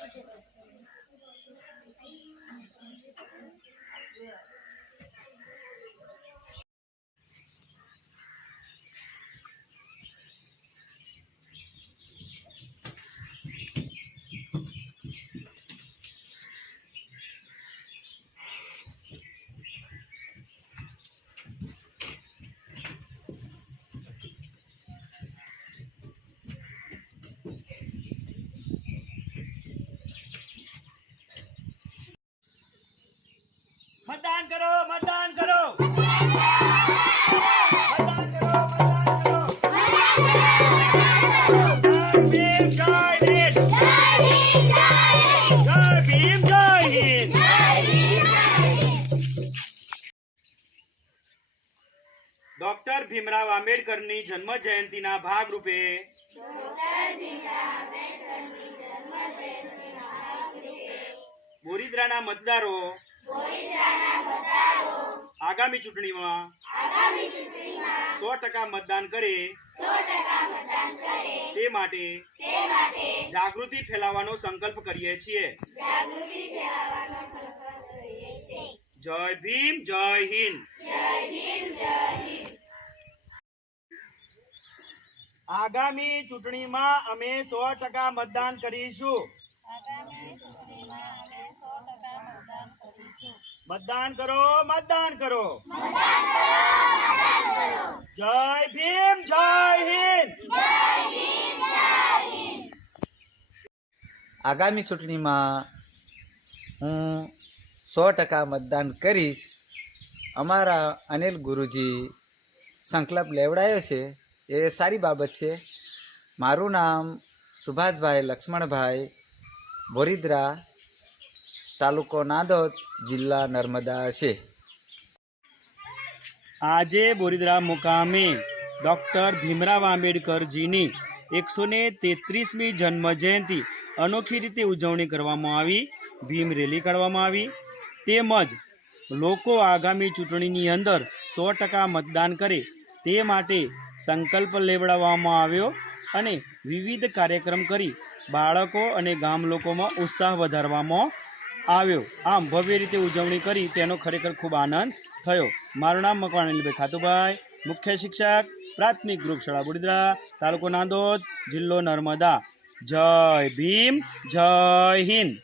ああ。કરો, મતદાન કરો. મતદાન કરો મતદાન કરો. જય ભીમ જય હિન્દ જય ભીમ જય ડોક્ટર ભીમરાવ આંબેડકરની જન્મ જયંતિના ભાગરૂપે બોરીદ્રાના મતદારો આગામી ચૂંટણીમાં સો ટકા મતદાન કરે તે માટે જાગૃતિ ફેલાવવાનો સંકલ્પ કરીએ છીએ. જય ભીમ જય હિન્દ. આગામી ચૂંટણીમાં અમે સો ટકા મતદાન કરીશું. મતદાન કરો મતદાન કરો. જય ભીમ જય હિન્દ. આગામી ચૂંટણીમાં હું સો ટકા મતદાન કરીશ. અમારા અનિલ ગુરુજી સંકલ્પ લેવડાયો છે. એ સારી બાબત છે. મારું નામ સુભાષભાઈ લક્ષ્મણભાઈ બોરીદ્રા તાલુકો નાંદોદ, જિલ્લા નર્મદા છે. આજે બોરીદરા મુકામે ડૉક્ટર ભીમરાવ આંબેડકરજીની એકસો ને તેત્રીસમી જન્મ જયંતિ અનોખી રીતે ઉજવણી કરવામાં આવી, ભીમ રેલી કાઢવામાં આવી, તેમજ લોકો આગામી ચૂંટણીની અંદર સો ટકા મતદાન કરે તે માટે સંકલ્પ લેવડાવવામાં આવ્યો અને વિવિધ કાર્યક્રમ કરી બાળકો અને ગામ લોકોમાં ઉત્સાહ વધારવામાં આવ્યો. આમ ભવ્ય રીતે ઉજવણી કરી તેનો ખરેખર ખૂબ આનંદ થયો. મારું નામ મકવાણીલભાઈ ખાતુભાઈ, મુખ્ય શિક્ષક, પ્રાથમિક ગ્રુપ શાળા બુડીદરા, તાલુકો નાંદોદ, જિલ્લો નર્મદા. જય ભીમ, જય હિન્દ.